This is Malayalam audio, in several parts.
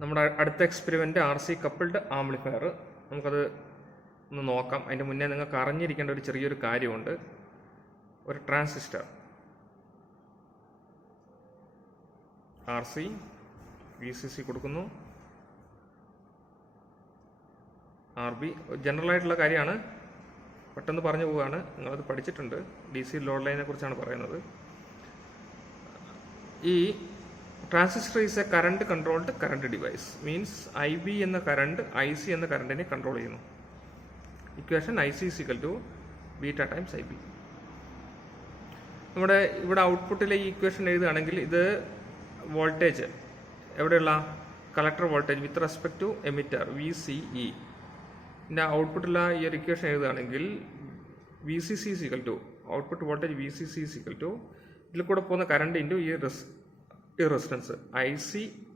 നമ്മുടെ അടുത്ത എക്സ്പെരിമെൻറ്റ് RC കപ്പിൾഡ് ആംപ്ലിഫയർ. നമുക്കത് ഒന്ന് നോക്കാം. അതിൻ്റെ മുന്നേ നിങ്ങൾക്ക് അറിഞ്ഞിരിക്കേണ്ട ഒരു ചെറിയൊരു കാര്യമുണ്ട്. ഒരു ട്രാൻസിസ്റ്റർ RC VCC കൊടുക്കുന്നു, RB ജനറലായിട്ടുള്ള കാര്യമാണ്, പെട്ടെന്ന് പറഞ്ഞു പോവുകയാണ്. നിങ്ങളത് പഠിച്ചിട്ടുണ്ട്. DC ലോഡ് ലൈനെ കുറിച്ചാണ് പറയുന്നത്. ഈ transistor is a current controlled current device. Means IB എന്ന കറണ്ട് IC എന്ന കറണ്ടിനെ കൺട്രോൾ ചെയ്യുന്നു. Equation IC = beta times IB. നമ്മുടെ ഇവിടെ ഔട്ട്പുട്ടിലെ ഈ ഇക്വേഷൻ എഴുതുകയാണെങ്കിൽ ഇത് വോൾട്ടേജ് എവിടെയുള്ള collector voltage with respect to emitter VCE. ഇതിൻ്റെ ഔട്ട്പുട്ടിലുള്ള ഈ ഒരു ഇക്വേഷൻ എഴുതുകയാണെങ്കിൽ VCC = ഔട്ട്പുട്ട് വോൾട്ടേജ് VCC = ഇതിൽ കൂടെ പോകുന്ന കറണ്ട് ഇൻറ്റു ഈ റെസിസ്റ്റൻസ് IC.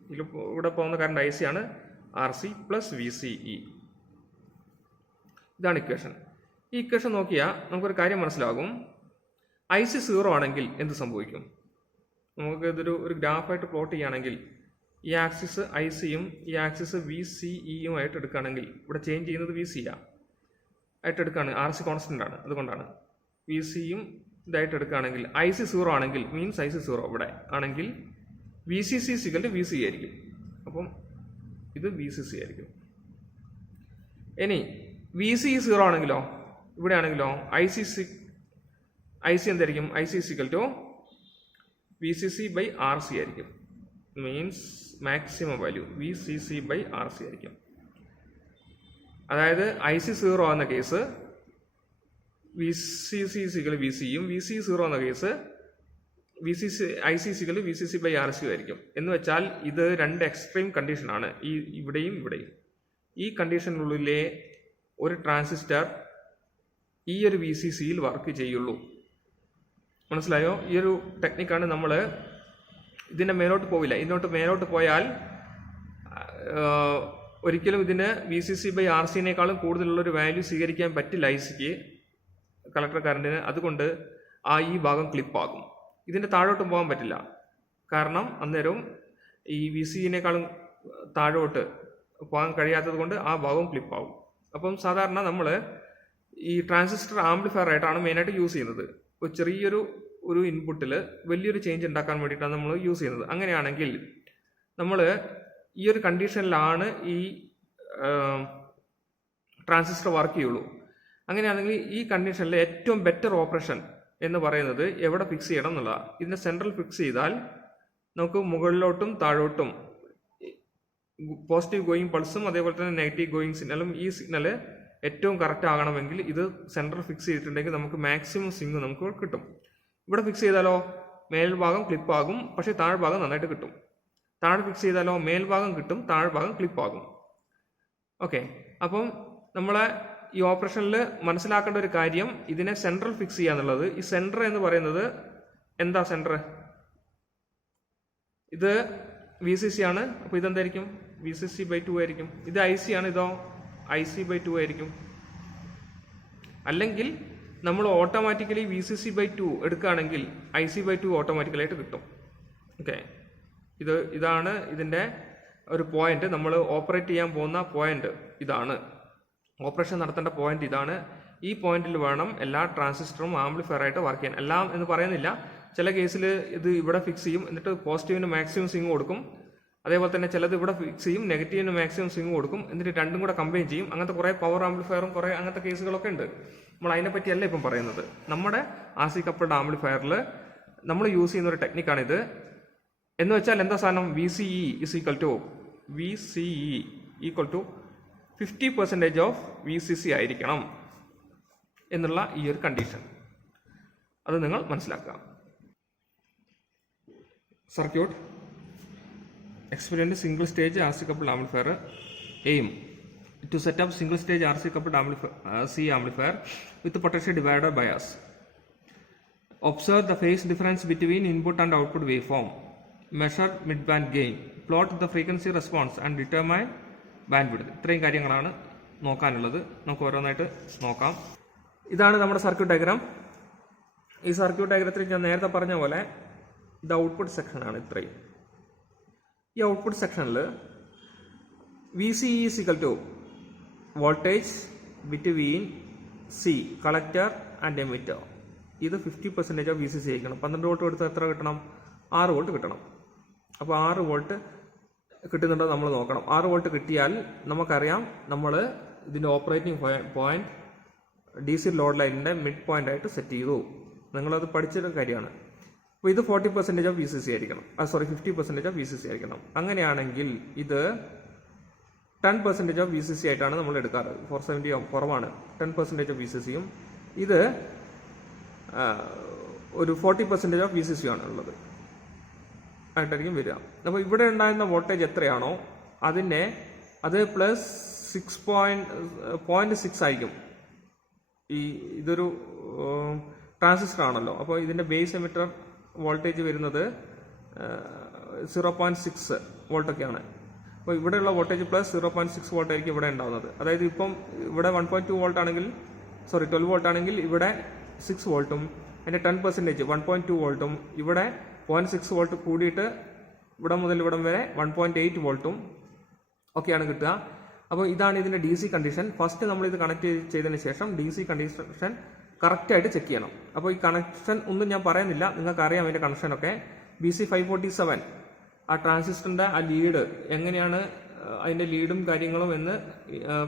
ഇതിൽ കൂടെ പോകുന്ന കറണ്ട് IC ആണ്, RC + VCE. ഇതാണ് ഇക്വേഷൻ. ഈ ഇക്വേഷൻ നോക്കിയാൽ നമുക്കൊരു കാര്യം മനസ്സിലാകും. IC 0 ആണെങ്കിൽ എന്ത് സംഭവിക്കും? നമുക്ക് ഇതൊരു ഗ്രാഫായിട്ട് പ്ലോട്ട് ചെയ്യുകയാണെങ്കിൽ ഈ ആക്സിസ് ICയും ഈ ആക്സിസ് VCEയും ആയിട്ട് എടുക്കുകയാണെങ്കിൽ ഇവിടെ ചേഞ്ച് ചെയ്യുന്നത് VC ആയിട്ട് എടുക്കുകയാണ്. RC കോൺസ്റ്റൻ്റ് ആണ്, അതുകൊണ്ടാണ്. VCയും ഇതായിട്ട് എടുക്കുകയാണെങ്കിൽ IC 0 ആണെങ്കിൽ മീൻസ് IC 0 ഇവിടെ ആണെങ്കിൽ VCC = VCE ആയിരിക്കും. അപ്പം ഇത് VCC ആയിരിക്കും. ഇനി VCE 0 ആണെങ്കിലോ, ഇവിടെ ആണെങ്കിലോ IC എന്തായിരിക്കും? IC = VCC/RC ആയിരിക്കും. മീൻസ് മാക്സിമം വാല്യൂ VCC/RC ആയിരിക്കും. അതായത് IC 0 എന്ന കേസ് VCC = VCയും, VCE 0 എന്ന കേസ് IC = VCC/RC ആയിരിക്കും. എന്ന് വെച്ചാൽ ഇത് രണ്ട് എക്സ്ട്രീം കണ്ടീഷനാണ്, ഇവിടെയും ഇവിടെയും. ഈ കണ്ടീഷനുള്ളിലെ ഒരു ട്രാൻസിസ്റ്റർ ഈ ഒരു VCCയിൽ വർക്ക് ചെയ്യുള്ളൂ. മനസ്സിലായോ? ഈ ഒരു ടെക്നിക്കാണ്. നമ്മൾ ഇതിൻ്റെ മേലോട്ട് പോവില്ല. ഇതിനോട്ട് മേലോട്ട് പോയാൽ ഒരിക്കലും ഇതിന് VCC/RCനേക്കാളും കൂടുതലുള്ളൊരു വാല്യൂ സ്വീകരിക്കാൻ പറ്റില്ല ICക്ക്, കളക്ടർ കറണ്ടിന്. അതുകൊണ്ട് ഈ ഭാഗം ക്ലിപ്പാകും. ഇതിൻ്റെ താഴോട്ടും പോകാൻ പറ്റില്ല. കാരണം അന്നേരം ഈ VCനേക്കാളും താഴോട്ട് പോകാൻ കഴിയാത്തത് കൊണ്ട് ആ ഭാഗവും ക്ലിപ്പാകും. അപ്പം സാധാരണ നമ്മൾ ഈ ട്രാൻസിസ്റ്റർ ആംപ്ലിഫയർ ആയിട്ടാണ് മെയിനായിട്ട് യൂസ് ചെയ്യുന്നത്. ഒരു ചെറിയൊരു ഇൻപുട്ടിൽ വലിയൊരു ചേഞ്ച് ഉണ്ടാക്കാൻ വേണ്ടിയിട്ടാണ് നമ്മൾ യൂസ് ചെയ്യുന്നത്. അങ്ങനെയാണെങ്കിൽ നമ്മൾ ഈ ഒരു കണ്ടീഷനിലാണ് ഈ ട്രാൻസിസ്റ്റർ വർക്ക് ചെയ്യുള്ളൂ. അങ്ങനെയാണെങ്കിൽ ഈ കണ്ടീഷനിൽ ഏറ്റവും ബെറ്റർ ഓപ്പറേഷൻ എന്ന് പറയുന്നത് എവിടെ ഫിക്സ് ചെയ്യണം എന്നുള്ളതാണ്. ഇതിനെ സെൻട്രൽ ഫിക്സ് ചെയ്താൽ നമുക്ക് മുകളിലോട്ടും താഴോട്ടും പോസിറ്റീവ് ഗോയിങ് പൾസും അതേപോലെ തന്നെ നെഗറ്റീവ് ഗോയിങ് സിഗ്നലും, ഈ സിഗ്നൽ ഏറ്റവും കറക്റ്റ് ആകണമെങ്കിൽ ഇത് സെൻട്രൽ ഫിക്സ് ചെയ്തിട്ടുണ്ടെങ്കിൽ നമുക്ക് മാക്സിമം സ്വിങ് നമുക്ക് കിട്ടും. ഇവിടെ ഫിക്സ് ചെയ്താലോ മേൽഭാഗം ക്ലിപ്പാകും, പക്ഷേ താഴ്ഭാഗം നന്നായിട്ട് കിട്ടും. താഴെ ഫിക്സ് ചെയ്താലോ മേൽഭാഗം കിട്ടും, താഴ്ഭാഗം ക്ലിപ്പാകും. ഓക്കെ, അപ്പം നമ്മളെ ഈ ഓപ്പറേഷനിൽ മനസ്സിലാക്കേണ്ട ഒരു കാര്യം, ഇതിനെ സെൻട്രൽ ഫിക്സ് ചെയ്യുക എന്നുള്ളത്. ഈ സെൻറ്റർ എന്ന് പറയുന്നത് എന്താ? സെൻറ്റർ ഇത് VCC ആണ്. അപ്പോൾ ഇതെന്തായിരിക്കും? VCC/2 ആയിരിക്കും. ഇത് IC ആണ്, ഇതോ IC/2 ആയിരിക്കും. അല്ലെങ്കിൽ നമ്മൾ ഓട്ടോമാറ്റിക്കലി VCC/2 എടുക്കുകയാണെങ്കിൽ IC/2 ഓട്ടോമാറ്റിക്കലായിട്ട് കിട്ടും. ഓക്കെ, ഇതാണ് ഇതിൻ്റെ ഒരു പോയിന്റ്. നമ്മൾ ഓപ്പറേറ്റ് ചെയ്യാൻ പോകുന്ന പോയിന്റ് ഇതാണ്. ഓപ്പറേഷൻ നടത്തേണ്ട പോയിന്റ് ഇതാണ്. ഈ പോയിന്റിൽ വേണം എല്ലാ ട്രാൻസിസ്റ്ററും ആംപ്ലിഫയർ ആയിട്ട് വർക്ക് ചെയ്യാൻ. എല്ലാം എന്ന് പറയുന്നില്ല. ചില കേസിൽ ഇത് ഇവിടെ ഫിക്സ് ചെയ്യും, എന്നിട്ട് പോസിറ്റീവിന് മാക്സിമം സ്വിങ് കൊടുക്കും. അതേപോലെ തന്നെ ചിലത് ഇവിടെ ഫിക്സ് ചെയ്യും, നെഗറ്റീവിന് മാക്സിമം സ്വിങ് കൊടുക്കും, എന്നിട്ട് രണ്ടും കൂടെ കമ്പൈൻ ചെയ്യും. അങ്ങനത്തെ കുറേ പവർ ആംപ്ലിഫയറും കുറേ അങ്ങനത്തെ കേസുകളൊക്കെ ഉണ്ട്. നമ്മൾ അതിനെപ്പറ്റിയല്ല ഇപ്പം പറയുന്നത്. നമ്മുടെ RC കപ്പിൾഡ് ആംപ്ലിഫയറിൽ നമ്മൾ യൂസ് ചെയ്യുന്ന ഒരു ടെക്നിക്കാണിത്. എന്ന് വെച്ചാൽ എന്താ സാധനം? VCE = 50% ഓഫ് VCC ആയിരിക്കണം എന്നുള്ള ഈ ഒരു കണ്ടീഷൻ, അത് നിങ്ങൾ മനസ്സിലാക്കുക. Circuit experiment single stage RC coupled amplifier. Aim to set up single stage RC coupled amplifier with potential divider bias. Observe the phase difference between input and output waveform. Measure midband gain. Plot the frequency response and determine bandwidth. ഇത്രയും കാര്യങ്ങളാണ് നോക്കാനുള്ളത്. നമുക്ക് ഓരോന്നായിട്ട് നോക്കാം. ഇതാണ് നമ്മുടെ സർക്യൂട്ട് ഡയഗ്രാം. ഈ സർക്യൂട്ട് ഡയഗ്രത്തിൽ ഞാൻ നേരത്തെ പറഞ്ഞ പോലെ ഇത് ഔട്ട്പുട്ട് സെക്ഷനാണ്. ഇത്രയും ഈ ഔട്ട്പുട്ട് സെക്ഷനിൽ VC is equal to voltage between C, collector and emitter. ഇത് 50% ഓഫ് VCC ആയിരിക്കണം. 12 വോൾട്ട് കൊടുത്താൽ എത്ര കിട്ടണം? 6 വോൾട്ട് കിട്ടണം. അപ്പോൾ 6 വോൾട്ട് കിട്ടുന്നുണ്ടോ നമ്മൾ നോക്കണം. 6 വോൾട്ട് കിട്ടിയാൽ നമുക്കറിയാം നമ്മൾ ഇതിൻ്റെ ഓപ്പറേറ്റിംഗ് പോയിന്റ് DC ലോഡ് ലൈനിൻ്റെ മിഡ് പോയിന്റ് ആയിട്ട് സെറ്റ് ചെയ്തു. നിങ്ങളത് പഠിച്ചൊരു കാര്യമാണ്. അപ്പോൾ ഇത് 40% ഓഫ് VCC ആയിരിക്കണം. 50% ഓഫ് VCC ആയിരിക്കണം. അങ്ങനെയാണെങ്കിൽ ഇത് 10% ഓഫ് VCC ആയിട്ടാണ് നമ്മൾ എടുക്കാറ്. 470 കുറവാണ്. 10% ഓഫ് VCCയും ഇത് ഒരു 40% ഓഫ് VCC ആണ് ഉള്ളത് ആയിട്ടായിരിക്കും വരിക. അപ്പോൾ ഇവിടെ ഉണ്ടായിരുന്ന വോൾട്ടേജ് എത്രയാണോ അത് പ്ലസ് 6.6 ആയിരിക്കും. ഇതൊരു ട്രാൻസിസ്റ്റർ ആണല്ലോ. അപ്പോൾ ഇതിൻ്റെ ബേസ് എമിറ്റർ വോൾട്ടേജ് വരുന്നത് 0.6 വോൾട്ടൊക്കെയാണ്. അപ്പോൾ ഇവിടെയുള്ള വോൾട്ടേജ് പ്ലസ് 0.6 വോൾട്ട് ആയിരിക്കും ഇവിടെ ഉണ്ടാകുന്നത്. അതായത് ഇപ്പം ഇവിടെ 1.2 വോൾട്ട് ആണെങ്കിൽ 12 വോൾട്ട് ആണെങ്കിൽ ഇവിടെ 6 വോൾട്ടും അതിൻ്റെ 10% 1.2 വോൾട്ടും ഇവിടെ 0.6 വോൾട്ട് കൂടിയിട്ട് ഇവിടെ മുതൽ ഇവിടം വരെ 1.8 വോൾട്ടും ഒക്കെയാണ് കിട്ടുക. അപ്പോൾ ഇതാണ് ഇതിൻ്റെ DC കണ്ടീഷൻ. ഫസ്റ്റ് നമ്മൾ ഇത് കണക്ട് ചെയ്തതിന് ശേഷം DC കണ്ടീഷൻ കറക്റ്റായിട്ട് ചെക്ക് ചെയ്യണം. അപ്പോൾ ഈ കണക്ഷൻ ഒന്നും ഞാൻ പറയുന്നില്ല, നിങ്ങൾക്ക് അറിയാം അതിൻ്റെ കണക്ഷനൊക്കെ. BC 547 ആ ട്രാൻസിസ്റ്ററിൻ്റെ ആ ലീഡ് എങ്ങനെയാണ്, അതിൻ്റെ ലീഡും കാര്യങ്ങളും എന്ന്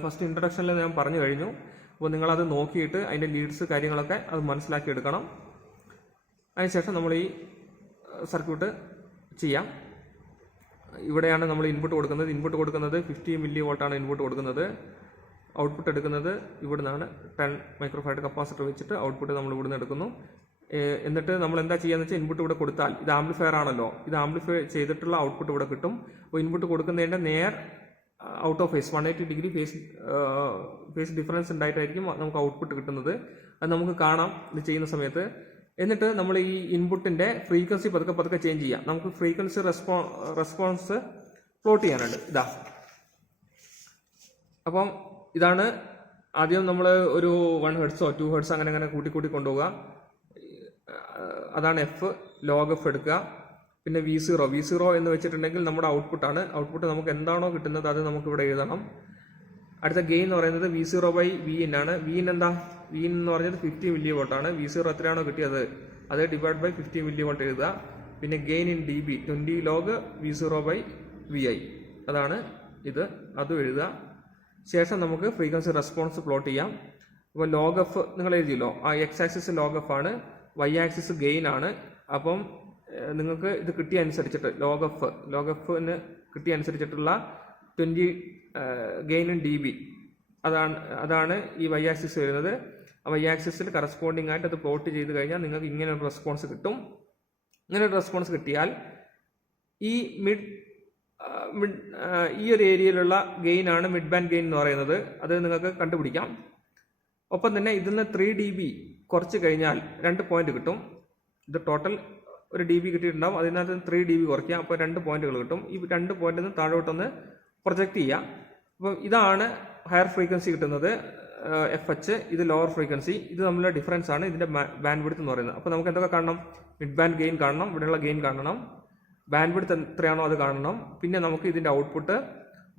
ഫസ്റ്റ് ഇൻട്രഡക്ഷനിൽ ഞാൻ പറഞ്ഞു കഴിഞ്ഞു. അപ്പോൾ നിങ്ങളത് നോക്കിയിട്ട് അതിൻ്റെ ലീഡ്സ് കാര്യങ്ങളൊക്കെ അത് മനസ്സിലാക്കിയെടുക്കണം. അതിനുശേഷം നമ്മൾ ഈ സർക്യൂട്ട് ചെയ്യാം. ഇവിടെയാണ് നമ്മൾ ഇൻപുട്ട് കൊടുക്കുന്നത് 50 മില്ലി വോൾട്ടാണ് ഇൻപുട്ട് കൊടുക്കുന്നത്. ഔട്ട്പുട്ട് എടുക്കുന്നത് ഇവിടെ നിന്നാണ് 10 മൈക്രോഫാരഡ് കപ്പാസിറ്റർ വെച്ചിട്ട് ഔട്ട്പുട്ട് നമ്മൾ ഇവിടുന്ന് എടുക്കുന്നു. എന്നിട്ട് നമ്മൾ എന്താ ചെയ്യാന്ന് വെച്ചാൽ ഇൻപുട്ട് ഇവിടെ കൊടുത്താൽ ഇത് ആംപ്ലിഫയർ ആണല്ലോ, ഇത് ആംപ്ലിഫൈ ചെയ്തിട്ടുള്ള ഔട്ട്പുട്ട് ഇവിടെ കിട്ടും. അപ്പോൾ ഇൻപുട്ട് കൊടുക്കുന്നതിൻ്റെ നേർ out of phase 180 degree phase difference ഉണ്ടായിട്ടായിരിക്കും നമുക്ക് ഔട്ട്പുട്ട് കിട്ടുന്നത്. അത് നമുക്ക് കാണാം ഇത് ചെയ്യുന്ന സമയത്ത്. എന്നിട്ട് നമ്മൾ ഈ ഇൻപുട്ടിൻ്റെ ഫ്രീക്വൻസി പതുക്കെ ചേഞ്ച് ചെയ്യാം. നമുക്ക് ഫ്രീക്വൻസി റെസ്പോൺസ് പ്ലോട്ട് ചെയ്യാനുണ്ട്. അപ്പം ഇതാണ് ആദ്യം നമ്മൾ ഒരു 1 ഹെർട്സോ 2 ഹെർട്സ് അങ്ങനെ കൂട്ടി കൊണ്ടുപോകുക. അതാണ് F, log F എടുക്കുക. പിന്നെ V0 എന്ന് വെച്ചിട്ടുണ്ടെങ്കിൽ നമ്മുടെ ഔട്ട്പുട്ടാണ്. ഔട്ട്പുട്ട് നമുക്ക് എന്താണോ കിട്ടുന്നത് അത് നമുക്ക് ഇവിടെ എഴുതണം. അടുത്ത ഗെയിൻ എന്ന് പറയുന്നത് V0/Vin ആണ്. Vin എന്താ? Vin എന്ന് പറഞ്ഞത് 50 മില്ലി വോൾട്ടാണ്. V0 എത്രയാണോ കിട്ടിയത് അത് ഡിവൈഡ് ബൈ 50 മില്ലി വോൾട്ട് എഴുതുക. പിന്നെ gain in dB 20 log V0/Vi അതാണ് ഇത്, അതും എഴുതുക. ശേഷം നമുക്ക് ഫ്രീക്വൻസി റെസ്പോൺസ് പ്ലോട്ട് ചെയ്യാം. അപ്പോൾ log F നിങ്ങൾ എഴുതിയല്ലോ, ആ X ആക്സിസ് log F ആണ്, Y ആക്സിസ് ഗെയിൻ ആണ്. അപ്പം നിങ്ങൾക്ക് ഇത് കിട്ടിയ അനുസരിച്ചിട്ട് log Fന് കിട്ടിയ അനുസരിച്ചിട്ടുള്ള 20 ഗെയിൻ ഇൻ dB അതാണ് ഈ Y ആക്സിസ് വരുന്നത്. ആ Y ആക്സിസിൽ കറസ്പോണ്ടിങ് ആയിട്ട് അത് പ്ലോട്ട് ചെയ്ത് കഴിഞ്ഞാൽ നിങ്ങൾക്ക് ഇങ്ങനെ ഒരു റെസ്പോൺസ് കിട്ടും. ഇങ്ങനെ ഒരു റെസ്പോൺസ് കിട്ടിയാൽ ഈ ഈ ഒരു ഏരിയയിലുള്ള ഗെയിൻ ആണ് മിഡ് ബാൻഡ് ഗെയിൻ എന്ന് പറയുന്നത്. അത് നിങ്ങൾക്ക് കണ്ടുപിടിക്കാം. ഒപ്പം തന്നെ ഇതിൽ നിന്ന് 3 dB കുറച്ച് കഴിഞ്ഞാൽ 2 പോയിന്റ് കിട്ടും. ഇത് ടോട്ടൽ ഒരു dB കിട്ടിയിട്ടുണ്ടാവും, അതിനകത്ത് 3 dB കുറയ്ക്കാം, അപ്പോൾ 2 പോയിന്റുകൾ കിട്ടും. ഈ 2 പോയിന്റിൽ നിന്ന് താഴോട്ടൊന്ന് പ്രൊജക്റ്റ് ചെയ്യാം. അപ്പം ഇതാണ് ഹയർ ഫ്രീക്വൻസി കിട്ടുന്നത് FH, ഇത് ലോവർ ഫ്രീക്വൻസി. ഇത് തമ്മിലുള്ള ഡിഫറൻസ് ആണ് ഇതിൻ്റെ ബാൻഡ് വിഡ്ത്ത് എന്ന് പറയുന്നത്. അപ്പോൾ നമുക്ക് എന്തൊക്കെ കാണണം? മിഡ് ബാൻഡ് ഗെയിൻ കാണണം, ഇവിടെയുള്ള ഗെയിൻ കാണണം, ബാൻഡ് വിഡ്ത്ത് എത്രയാണോ അത് കാണണം. പിന്നെ നമുക്ക് ഇതിൻ്റെ ഔട്ട്പുട്ട്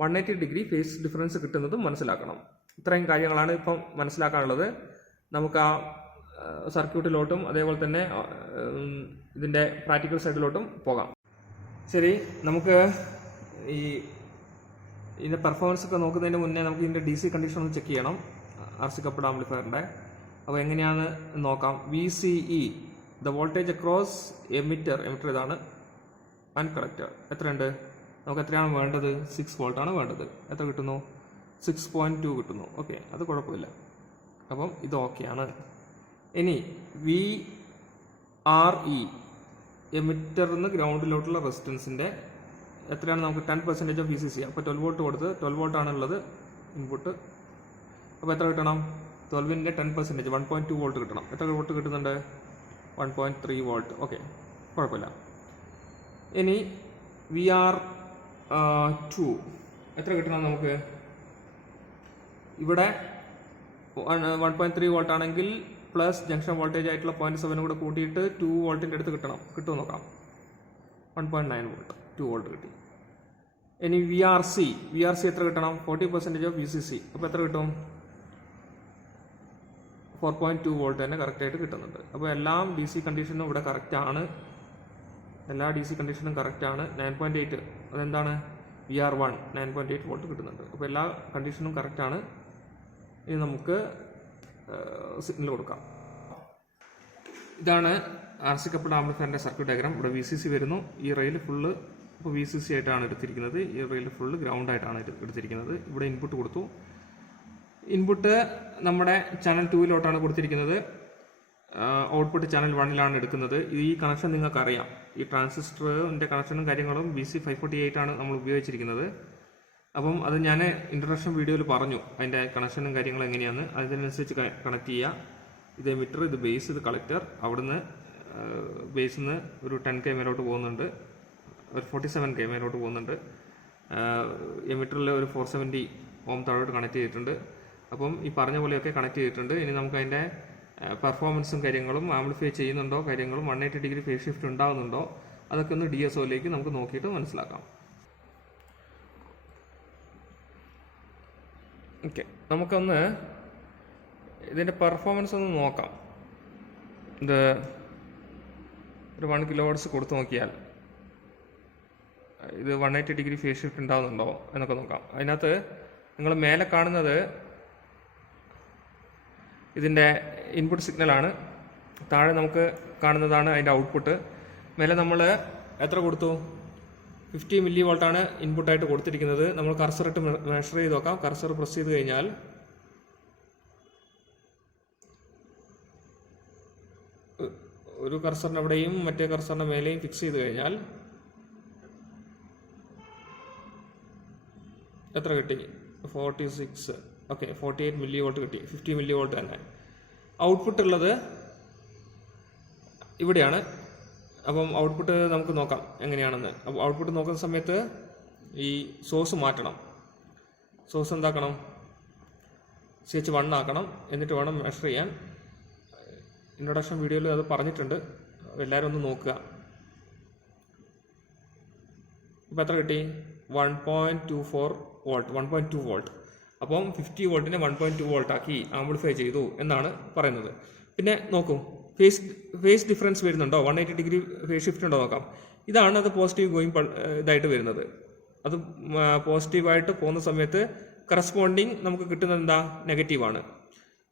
180 ഡിഗ്രി ഫേസ് ഡിഫറൻസ് കിട്ടുന്നതും മനസ്സിലാക്കണം. ഇത്രയും കാര്യങ്ങളാണ് ഇപ്പം മനസ്സിലാക്കാനുള്ളത്. നമുക്ക് ആ സർക്യൂട്ടിലോട്ടും അതേപോലെ തന്നെ ഇതിൻ്റെ പ്രാക്ടിക്കൽ സൈഡിലോട്ടും പോകാം. ശരി, നമുക്ക് ഇതിൻ്റെ പെർഫോമൻസ് ഒക്കെ നോക്കുന്നതിന് മുന്നേ നമുക്ക് ഇതിൻ്റെ DC കണ്ടീഷൻ ഒന്ന് ചെക്ക് ചെയ്യണം, RC കപ്പിൾഡ് ആംപ്ലിഫയറിൻ്റെ. അപ്പോൾ എങ്ങനെയാണെന്ന് നോക്കാം. VCE the voltage across emitter ഇതാണ്, ആൻഡ് കളക്ടർ എത്രയുണ്ട്? നമുക്ക് എത്രയാണ് വേണ്ടത്? 6 വോൾട്ടാണ് വേണ്ടത്. എത്ര കിട്ടുന്നു? 6.2 കിട്ടുന്നു. ഓക്കെ, അത് കുഴപ്പമില്ല. അപ്പം ഇത് ഓക്കെയാണ്. ഇനി VRE എമിറ്ററിന്ന് ഗ്രൗണ്ടിലോട്ടുള്ള റെസിസ്റ്റൻസിൻ്റെ എത്രയാണ്? നമുക്ക് 10% ഓഫ് VCC. അപ്പോൾ 12 വോൾട്ട് കൊടുത്ത് 12 വോൾട്ടാണ് ഉള്ളത് ഇൻപുട്ട്. അപ്പോൾ എത്ര കിട്ടണം? 12ൻ്റെ 10% 1.2 വോൾട്ട് കിട്ടണം. എത്ര വോൾട്ട് കിട്ടുന്നുണ്ട്? 1.3 വോൾട്ട്. ഓക്കെ, കുഴപ്പമില്ല. ഇനി VR2 എത്ര കിട്ടണം നമുക്ക്? ഇവിടെ 1.3 വോൾട്ട് ആണെങ്കിൽ പ്ലസ് ജംഗ്ഷൻ വോൾട്ടേജ് ആയിട്ടുള്ള 0.7 കൂടെ കൂട്ടിയിട്ട് 2 വോൾട്ടിൻ്റെ അടുത്ത് കിട്ടുമോ നോക്കാം. 1.9 വോൾട്ട്, 2 വോൾട്ട് കിട്ടി. ഇനി വി ആർ സി എത്ര കിട്ടണം? 40% ഓഫ് VCC. അപ്പോൾ എത്ര കിട്ടും? 4.2 വോൾട്ട് തന്നെ കറക്റ്റായിട്ട് കിട്ടുന്നുണ്ട്. അപ്പോൾ എല്ലാം DC കണ്ടീഷനും ഇവിടെ കറക്റ്റാണ്. എല്ലാ DC കണ്ടീഷനും കറക്റ്റാണ്. 9.8 അതെന്താണ്? VR1 9.8 വോൾട്ട് കിട്ടുന്നുണ്ട്. അപ്പോൾ എല്ലാ കണ്ടീഷനും കറക്റ്റാണ്. ഇനി നമുക്ക് സിഗ്നൽ കൊടുക്കാം. ഇതാണ് RC കപ്പിൾഡ് ആംപ്ലിഫയറിൻ്റെ സർക്യൂട്ട് ഡയഗ്രാം. ഇവിടെ VCC വരുന്നു. ഈ റെയിൽ ഫുള്ള് ഇപ്പോൾ VCC ആയിട്ടാണ് എടുത്തിരിക്കുന്നത്. ഈ റെയിൽ ഫുള്ള് ഗ്രൗണ്ട് ആയിട്ടാണ് എടുത്തിരിക്കുന്നത്. ഇവിടെ ഇൻപുട്ട് കൊടുത്തു. ഇൻപുട്ട് നമ്മുടെ ചാനൽ 2 കൊടുത്തിരിക്കുന്നത്. ഔട്ട്പുട്ട് ചാനൽ 1 എടുക്കുന്നത്. ഈ കണക്ഷൻ നിങ്ങൾക്കറിയാം. ഈ ട്രാൻസിസ്റ്ററിൻ്റെ കണക്ഷനും കാര്യങ്ങളും BC548 ആണ് നമ്മൾ ഉപയോഗിച്ചിരിക്കുന്നത്. അപ്പം അത് ഞാൻ ഇൻട്രൊഡക്ഷൻ വീഡിയോയിൽ പറഞ്ഞു, അതിൻ്റെ കണക്ഷനും കാര്യങ്ങളും എങ്ങനെയാണ്. അതിനനുസരിച്ച് കണക്ട് ചെയ്യുക. ഇത് എമിറ്റർ, ഇത് ബേസ്, ഇത് കളക്ടർ. അവിടുന്ന് ബേസിൽ നിന്ന് ഒരു 10K മേലോട്ട് പോകുന്നുണ്ട്, ഒരു 47K മേലോട്ട് പോകുന്നുണ്ട്. എമിറ്ററിൽ ഒരു 470 ഓം താഴോട്ട് കണക്ട് ചെയ്തിട്ടുണ്ട്. അപ്പം ഈ പറഞ്ഞ പോലെയൊക്കെ കണക്ട് ചെയ്തിട്ടുണ്ട്. ഇനി നമുക്ക് അതിൻ്റെ പെർഫോമൻസും കാര്യങ്ങളും, ആംപ്ലിഫൈ ചെയ്യുന്നുണ്ടോ കാര്യങ്ങളും, 180 ഡിഗ്രി ഫേസ് ഷിഫ്റ്റ് ഉണ്ടാകുന്നുണ്ടോ, അതൊക്കെ ഒന്ന് DSOയിലേക്ക് നമുക്ക് നോക്കിയിട്ട് മനസ്സിലാക്കാം. ഓക്കെ, നമുക്കൊന്ന് ഇതിൻ്റെ പെർഫോമൻസ് ഒന്ന് നോക്കാം. ഇത് ഒരു 1 kHz കൊടുത്ത് നോക്കിയാൽ ഇത് 180 ഡിഗ്രി ഫേസ് ഷിഫ്റ്റ് ഉണ്ടാകുന്നുണ്ടോ എന്നൊക്കെ നോക്കാം. അതിനകത്ത് നിങ്ങൾ മേലെ കാണുന്നത് ഇതിൻ്റെ ഇൻപുട്ട് സിഗ്നലാണ്. താഴെ നമുക്ക് കാണുന്നതാണ് അതിൻ്റെ ഔട്ട്പുട്ട്. മേലെ നമ്മൾ എത്ര കൊടുത്തു? 50 മില്ലി വോൾട്ടാണ് ഇൻപുട്ടായിട്ട് കൊടുത്തിരിക്കുന്നത്. നമ്മൾ കർസർ ഇട്ട് മെഷർ ചെയ്ത് നോക്കാം. കർസർ പ്രസ് ചെയ്ത് കഴിഞ്ഞാൽ ഒരു കർസറിൻ്റെ അവിടെയും മറ്റേ കർസറിൻ്റെ മേലെയും ഫിക്സ് ചെയ്ത് കഴിഞ്ഞാൽ എത്ര കിട്ടി? 46. ഓക്കെ, 48 മില്ലി വോൾട്ട് കിട്ടി. 50 മില്ലി വോൾട്ട് തന്നെ. ഔട്ട്പുട്ട് ഉള്ളത് ഇവിടെയാണ്. അപ്പം ഔട്ട്പുട്ട് നമുക്ക് നോക്കാം എങ്ങനെയാണെന്ന്. അപ്പോൾ ഔട്ട്പുട്ട് നോക്കുന്ന സമയത്ത് ഈ സോഴ്സ് മാറ്റണം. സോഴ്സ് എന്താക്കണം? CH1 ആക്കണം. എന്നിട്ട് വേണം മെഷർ ചെയ്യാൻ. ഇൻട്രൊഡക്ഷൻ വീഡിയോയിൽ അത് പറഞ്ഞിട്ടുണ്ട്. എല്ലാവരും ഒന്ന് നോക്കുക. ഇപ്പോൾ എത്ര കിട്ടി? 1.24 വോൾട്ട്, 1.2 വോൾട്ട്. അപ്പം 50 വോൾട്ടിനെ 1.2 വോൾട്ടാക്കി ആംപ്ലിഫൈ ചെയ്തു എന്നാണ് പറയുന്നത്. പിന്നെ നോക്കൂ, ഫേസ് ഡിഫറൻസ് വരുന്നുണ്ടോ? 180 ഡിഗ്രി ഫേസ് ഷിഫ്റ്റ് ഉണ്ടോ നോക്കാം. ഇതാണ് അത് പോസിറ്റീവ് ഗോയിങ് ഇതായിട്ട് വരുന്നത്. അത് പോസിറ്റീവായിട്ട് പോകുന്ന സമയത്ത് കറസ്പോണ്ടിങ് നമുക്ക് കിട്ടുന്നത് എന്താ? നെഗറ്റീവാണ്.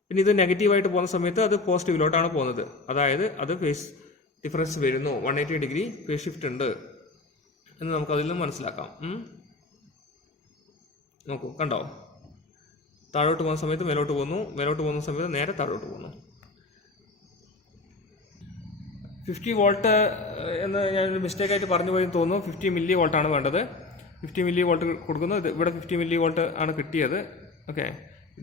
പിന്നെ ഇത് നെഗറ്റീവായിട്ട് പോകുന്ന സമയത്ത് അത് പോസിറ്റീവിലോട്ടാണ് പോകുന്നത്. അതായത് അത് ഫേസ് ഡിഫറൻസ് വരുന്നു, 180 ഡിഗ്രി ഫേസ് ഷിഫ്റ്റ് ഉണ്ട് എന്ന് നമുക്ക് അതിൽ നിന്ന് മനസ്സിലാക്കാം. നോക്കൂ, കണ്ടോ? താഴോട്ട് പോകുന്ന സമയത്ത് മേലോട്ട് പോകുന്നു, മേലോട്ട് പോകുന്ന സമയത്ത് നേരെ താഴോട്ട് പോകുന്നു. 50 വോൾട്ട് എന്ന് ഞാനൊരു മിസ്റ്റേക്കായിട്ട് പറഞ്ഞു പോയി തോന്നുന്നു. 50 മില്ലി വോൾട്ടാണ് വേണ്ടത്. 50 മില്ലി വോൾട്ട് കൊടുക്കുന്നു. ഇത് ഇവിടെ 50 മില്ലി വോൾട്ട് ആണ് കിട്ടിയത്. ഓക്കെ,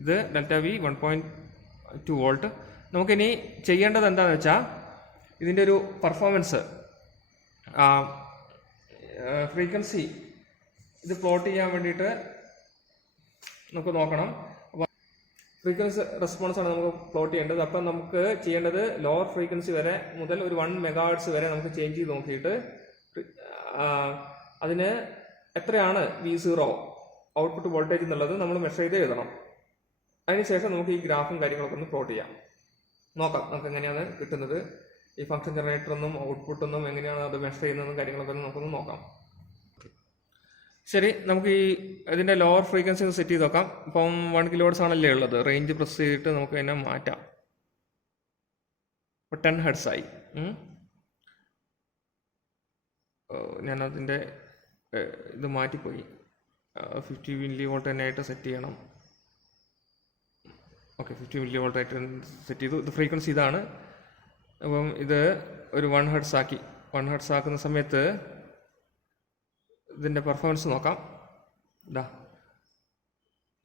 ഇത് ∆V 1.2 വോൾട്ട്. നമുക്കിനി ചെയ്യേണ്ടത് എന്താണെന്ന് വെച്ചാൽ ഇതിൻ്റെ ഒരു പെർഫോമൻസ്, ഫ്രീക്വൻസി ഇത് പ്ലോട്ട് ചെയ്യാൻ വേണ്ടിയിട്ട് നമുക്ക് നോക്കണം. അപ്പോൾ ഫ്രീക്വൻസി റെസ്പോൺസ് ആണ് നമുക്ക് പ്ലോട്ട് ചെയ്യേണ്ടത്. അപ്പം നമുക്ക് ചെയ്യേണ്ടത് ലോവർ ഫ്രീക്വൻസി വരെ മുതൽ ഒരു 1 MHz വരെ നമുക്ക് ചേഞ്ച് ചെയ്ത് നോക്കിയിട്ട് അതിന് എത്രയാണ് V0 ഔട്ട്പുട്ട് വോൾട്ടേജ് എന്നുള്ളത് നമ്മൾ മെഷർ ചെയ്ത് എഴുതണം. അതിനുശേഷം നമുക്ക് ഈ ഗ്രാഫും കാര്യങ്ങളൊക്കെ ഒന്ന് പ്ലോട്ട് ചെയ്യാം. നോക്കാം നമുക്ക് എങ്ങനെയാണ് കിട്ടുന്നത്. ഈ ഫംഗ്ഷൻ ജനറേറ്ററൊന്നും ഔട്ട്പുട്ടൊന്നും എങ്ങനെയാണ് അത് മെഷർ ചെയ്യുന്നതെന്നും കാര്യങ്ങളൊക്കെ നമുക്കൊന്ന് നോക്കാം. ശരി, നമുക്ക് ഈ ഇതിൻ്റെ ലോവർ ഫ്രീക്വൻസി സെറ്റ് ചെയ്ത് നോക്കാം. ഇപ്പം 1 kHz ആണല്ലേ ഉള്ളത്. റേഞ്ച് പ്രസ് ചെയ്തിട്ട് നമുക്ക് അതിനെ മാറ്റാം. ഇപ്പോൾ 10 Hz ആയി. ഞാനതിൻ്റെ ഇത് മാറ്റിപ്പോയി. 50 മില്ലി വോൾട്ട് തന്നെ ആയിട്ട് സെറ്റ് ചെയ്യണം. ഓക്കെ, 50 മില്ലി വോൾട്ട് ആയിട്ട് സെറ്റ് ചെയ്തു. ഇത് ഫ്രീക്വൻസി ഇതാണ്. അപ്പം ഇത് ഒരു 1 Hz ആക്കി. 1 Hz ആക്കുന്ന സമയത്ത് ഇതിൻ്റെ പെർഫോമൻസ് നോക്കാം. ഇതാ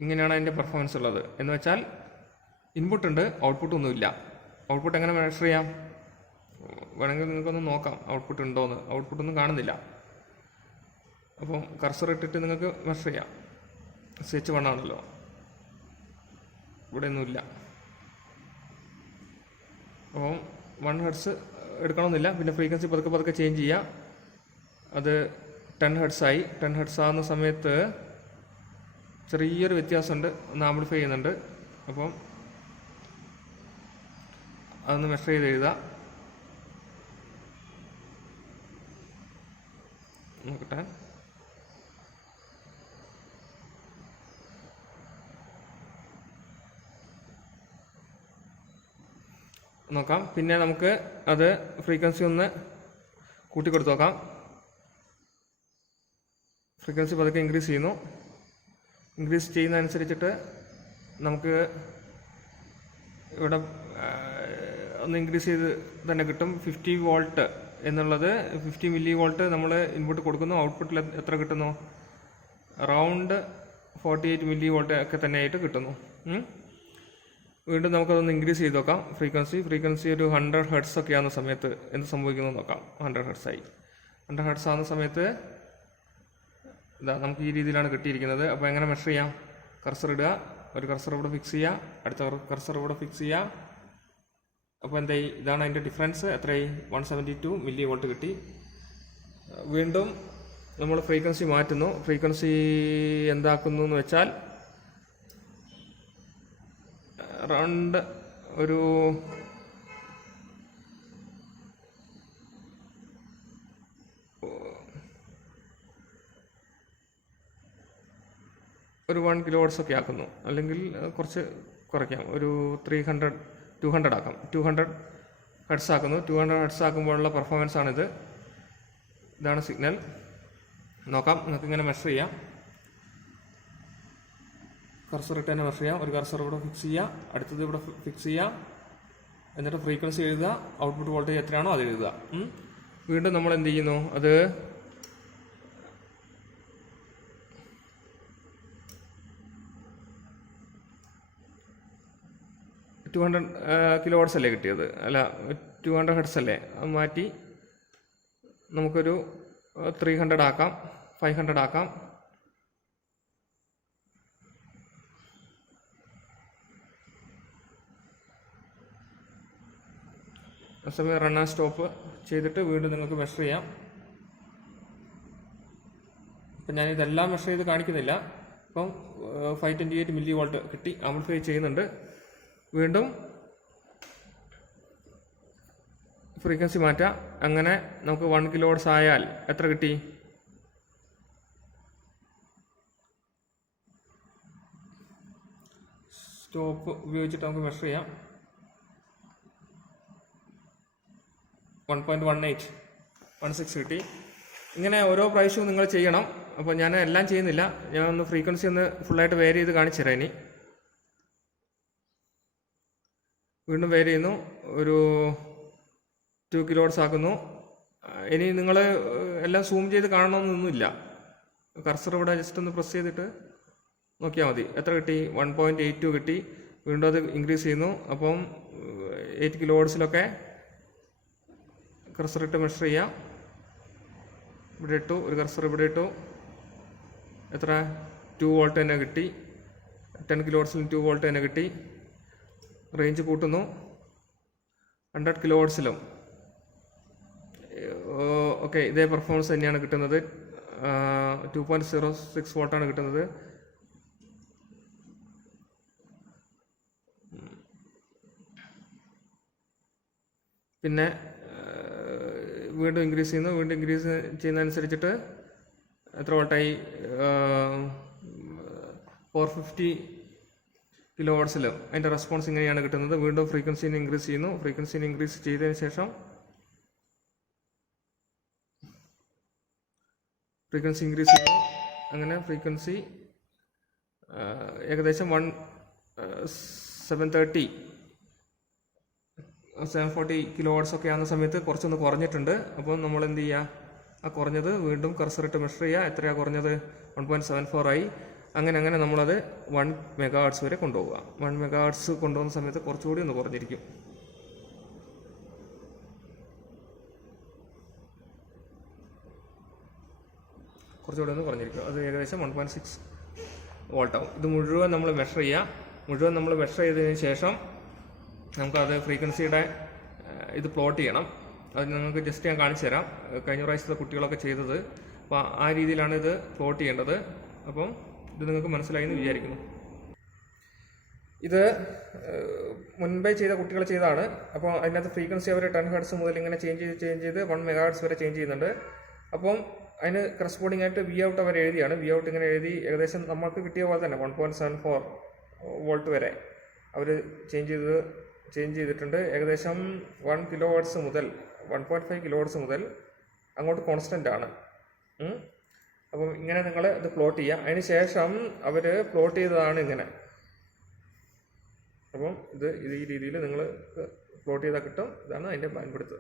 ഇങ്ങനെയാണ് അതിൻ്റെ പെർഫോമൻസ് ഉള്ളത്. എന്ന് വെച്ചാൽ ഇൻപുട്ട് ഉണ്ട്, ഔട്ട്പുട്ടൊന്നുമില്ല. ഔട്ട്പുട്ട് എങ്ങനെ മെഷർ ചെയ്യാം? വേണമെങ്കിൽ നിങ്ങൾക്കൊന്ന് നോക്കാം ഔട്ട്പുട്ട് ഉണ്ടോയെന്ന്. ഔട്ട്പുട്ടൊന്നും കാണുന്നില്ല. അപ്പം കർസർ ഇട്ടിട്ട് നിങ്ങൾക്ക് മെഷർ ചെയ്യാം. CH1 ആണല്ലോ, ഇവിടെ ഒന്നുമില്ല. അപ്പം 1 Hz എടുക്കണമെന്നില്ല. പിന്നെ ഫ്രീക്വൻസി പതുക്കെ ചേഞ്ച് ചെയ്യുക. അത് 10 ഹെർട്സായി. 10 ഹെർട്സ് ആകുന്ന സമയത്ത് ചെറിയൊരു വ്യത്യാസമുണ്ട്, ഒന്ന് ആംപ്ലിഫൈ ചെയ്യുന്നുണ്ട്. അപ്പം അതൊന്ന് മെഷർ ചെയ്ത് എഴുതാം. നോക്കട്ടെ. നോക്കാം. പിന്നെ നമുക്ക് അത് ഫ്രീക്വൻസി ഒന്ന് കൂട്ടിക്കൊടുത്ത് നോക്കാം. ഫ്രീക്വൻസി പതുക്കെ ഇൻക്രീസ് ചെയ്യുന്നു. ഇൻക്രീസ് ചെയ്യുന്നതനുസരിച്ചിട്ട് നമുക്ക് ഇവിടെ ഒന്ന് ഇൻക്രീസ് ചെയ്ത് തന്നെ കിട്ടും. 50 വോൾട്ട് എന്നുള്ളത് 50 മില്ലി വോൾട്ട് നമ്മൾ ഇൻപുട്ട് കൊടുക്കുന്നു. ഔട്ട്പുട്ടിൽ എത്ര കിട്ടുന്നു? അറൗണ്ട് 48 മില്ലി വോൾട്ട് ഒക്കെ തന്നെയായിട്ട് കിട്ടുന്നു. വീണ്ടും നമുക്കതൊന്ന് ഇൻക്രീസ് ചെയ്ത് നോക്കാം. ഫ്രീക്വൻസി ഒരു 100 ഹെർട്സ് ഒക്കെ ആകുന്ന സമയത്ത് എന്ത് സംഭവിക്കുന്നു നോക്കാം. 100 ഹെർട്സായി. 100 ഹെർട്സ് ആകുന്ന സമയത്ത് ഇതാ നമുക്ക് ഈ രീതിയിലാണ് കിട്ടിയിരിക്കുന്നത്. അപ്പോൾ എങ്ങനെ മെഷർ ചെയ്യാം? കർസർ ഇടുക, ഒരു കർസർ ഇവിടെ ഫിക്സ് ചെയ്യുക, അടുത്ത കർസർ ഇവിടെ ഫിക്സ് ചെയ്യുക. അപ്പോൾ എന്തായി? ഇതാണ് അതിൻ്റെ ഡിഫറൻസ്. എത്രയായി? 172 മില്ലി വോൾട്ട് കിട്ടി. വീണ്ടും നമ്മൾ ഫ്രീക്വൻസി മാറ്റുന്നു. ഫ്രീക്വൻസി എന്താക്കുന്നു എന്ന് വെച്ചാൽ അറൗണ്ട് ഒരു ഒരു 1 കിലോ ഹെർട്സ് ഒക്കെ ആക്കുന്നു. അല്ലെങ്കിൽ കുറച്ച് കുറയ്ക്കാം, ഒരു 200 ആക്കാം. 200 ഹെർട്സ് ആക്കുന്നു. 200 ഹെർട്സ് ആക്കുമ്പോഴുള്ള പെർഫോമൻസ് ആണിത്. ഇതാണ് സിഗ്നൽ. നോക്കാം, നിങ്ങൾക്ക് ഇങ്ങനെ മെഷർ ചെയ്യാം. കർസർ ഇട്ട് തന്നെ മെഷർ ചെയ്യാം. ഒരു കർസർ ഇവിടെ ഫിക്സ് ചെയ്യുക, അടുത്തത് ഇവിടെ ഫിക്സ് ചെയ്യുക, എന്നിട്ട് ഫ്രീക്വൻസി എഴുതുക, ഔട്ട്പുട്ട് വോൾട്ടേജ് എത്രയാണോ അത് എഴുതുക. വീണ്ടും നമ്മൾ എന്ത് ചെയ്യുന്നു? അത് 200 കിലോ ഹെർട്സ് അല്ലേ കിട്ടിയത്? അല്ല, 200 ഹെർട്സ് അല്ലേ? അത് മാറ്റി നമുക്കൊരു 300 ആക്കാം, 500 ആക്കാം. ആ സമയം റൺ ആൻഡ് സ്റ്റോപ്പ് ചെയ്തിട്ട് വീണ്ടും നിങ്ങൾക്ക് മെഷർ ചെയ്യാം. ഇപ്പം ഞാനിതെല്ലാം മെഷർ ചെയ്ത് കാണിക്കുന്നില്ല. ഇപ്പം 528 മില്ലി വോൾട്ട് കിട്ടി. ആംപ്ലിഫൈ ചെയ്യുന്നുണ്ട്. വീണ്ടും ഫ്രീക്വൻസി മാറ്റാം. അങ്ങനെ നമുക്ക് 1 കിലോ ഹെർട്സ് ആയാൽ എത്ര കിട്ടി? സ്റ്റോപ്പ് ഉപയോഗിച്ചിട്ട് നമുക്ക് മെഷർ ചെയ്യാം. 1.16 കിട്ടി. ഇങ്ങനെ ഓരോ പ്രാവശ്യവും നിങ്ങൾ ചെയ്യണം. അപ്പോൾ ഞാൻ എല്ലാം ചെയ്യുന്നില്ല. ഞാൻ ഒന്ന് ഫ്രീക്വൻസി ഒന്ന് ഫുള്ളായിട്ട് വേരി ചെയ്ത് കാണിച്ചു തരാം. ഇനി വീണ്ടും വേരി ചെയ്യുന്നു. ഒരു 2 കിലോ ഹെർട്സ് ആക്കുന്നു. ഇനി നിങ്ങൾ എല്ലാം സൂം ചെയ്ത് കാണണമെന്നൊന്നുമില്ല. കർസർ ഇവിടെ ജസ്റ്റ് ഒന്ന് പ്രസ് ചെയ്തിട്ട് നോക്കിയാൽ മതി. എത്ര കിട്ടി? 1.82 കിട്ടി. വീണ്ടും അത് ഇൻക്രീസ് ചെയ്യുന്നു. അപ്പം 8 കിലോ ഹെർട്സിലൊക്കെ കർസർ ഇട്ട് മെഷർ ചെയ്യാം. ഇവിടെ ഇട്ടു, ഒരു കർസർ ഇവിടെ ഇട്ടു. എത്ര? 2 വോൾട്ട് തന്നെ കിട്ടി. 10 കിലോ ഹെർട്സിലും 2 വോൾട്ട് തന്നെ കിട്ടി. റേഞ്ച് കൂട്ടുന്നു. 100 കിലോ ഹെർട്സിലും ഓക്കെ ഇതേ പെർഫോമൻസ് തന്നെയാണ് കിട്ടുന്നത്. 2.06 വോൾട്ടാണ് കിട്ടുന്നത്. പിന്നെ വീണ്ടും ഇൻക്രീസ് ചെയ്യുന്നു. വീണ്ടും ഇൻക്രീസ് ചെയ്യുന്നതനുസരിച്ചിട്ട് എത്ര വോൾട്ടായി? 450 കിലോ ഹെർട്സിൽ അതിൻ്റെ റെസ്പോൺസ് ഇങ്ങനെയാണ് കിട്ടുന്നത്. വീണ്ടും ഫ്രീക്വൻസിനെ ഇൻക്രീസ് ചെയ്യുന്നു. ഫ്രീക്വൻസിനെ ഇൻക്രീസ് ചെയ്തതിന് ശേഷം ഫ്രീക്വൻസി ഇൻക്രീസ് ചെയ്യുന്നു. അങ്ങനെ ഫ്രീക്വൻസി ഏകദേശം 740 കിലോ ഹെർട്സ് ഒക്കെ ആകുന്ന സമയത്ത് കുറച്ചൊന്ന് കുറഞ്ഞിട്ടുണ്ട്. അപ്പോൾ നമ്മൾ എന്ത് ചെയ്യുക? ആ കുറഞ്ഞത് വീണ്ടും കർസറിട്ട് മെഷർ ചെയ്യുക. എത്രയാണ് കുറഞ്ഞത്? 1.74 ആയി. അങ്ങനെ നമ്മളത് 1 മെഗാ ഹെർട്സ് വരെ കൊണ്ടുപോവുക. 1 മെഗാ ഹെർട്സ് കൊണ്ടുപോകുന്ന സമയത്ത് കുറച്ചുകൂടി ഒന്ന് കുറഞ്ഞിരിക്കും. കുറച്ചുകൂടി ഒന്ന് കുറഞ്ഞിരിക്കും. അത് ഏകദേശം 1.6 വോൾട്ടാവും. ഇത് മുഴുവൻ നമ്മൾ മെഷർ ചെയ്യുക. മുഴുവൻ നമ്മൾ മെഷർ ചെയ്തതിന് ശേഷം നമുക്കത് ഫ്രീക്വൻസിയുടെ ഇത് പ്ലോട്ട് ചെയ്യണം. അത് നിങ്ങൾക്ക് ജസ്റ്റ് ഞാൻ കാണിച്ചു തരാം. കഴിഞ്ഞ പ്രാവശ്യത്തെ കുട്ടികളൊക്കെ ചെയ്തത് അപ്പോൾ ആ രീതിയിലാണ് ഇത് പ്ലോട്ട് ചെയ്യേണ്ടത്. അപ്പം ഇത് നിങ്ങൾക്ക് മനസ്സിലായി എന്ന് വിചാരിക്കുന്നു. ഇത് മുൻപേ ചെയ്ത കുട്ടികൾ ചെയ്തതാണ്. അപ്പോൾ അതിനകത്ത് ഫ്രീക്വൻസി അവർ 10 ഹെർട്സ് മുതൽ ഇങ്ങനെ ചേഞ്ച് ചെയ്ത് 1 മെഗാഹെർട്സ് വരെ ചേഞ്ച് ചെയ്യുന്നുണ്ട്. അപ്പം അതിന് കറസ്പോണ്ടിങ് ആയിട്ട് വി ഔട്ട് അവർ എഴുതിയാണ്. വി ഔട്ട് ഇങ്ങനെ എഴുതി ഏകദേശം നമുക്ക് കിട്ടിയ പോലെ തന്നെ 1.74 വോൾട്ട് വരെ അവർ ചേഞ്ച് ചെയ്തിട്ടുണ്ട്. ഏകദേശം 1 കിലോ ഹെർട്സ് മുതൽ 1.5 കിലോ ഹെർട്സ് മുതൽ അങ്ങോട്ട് കോൺസ്റ്റൻ്റ് ആണ്. അപ്പം ഇങ്ങനെ നിങ്ങൾ ഇത് പ്ലോട്ട് ചെയ്യുക. അതിന് ശേഷം അവർ പ്ലോട്ട് ചെയ്തതാണ് ഇങ്ങനെ. അപ്പം ഈ രീതിയിൽ നിങ്ങൾ പ്ലോട്ട് ചെയ്താൽ കിട്ടും. ഇതാണ് അതിൻ്റെ ബാൻഡ്വിഡ്ത്ത്.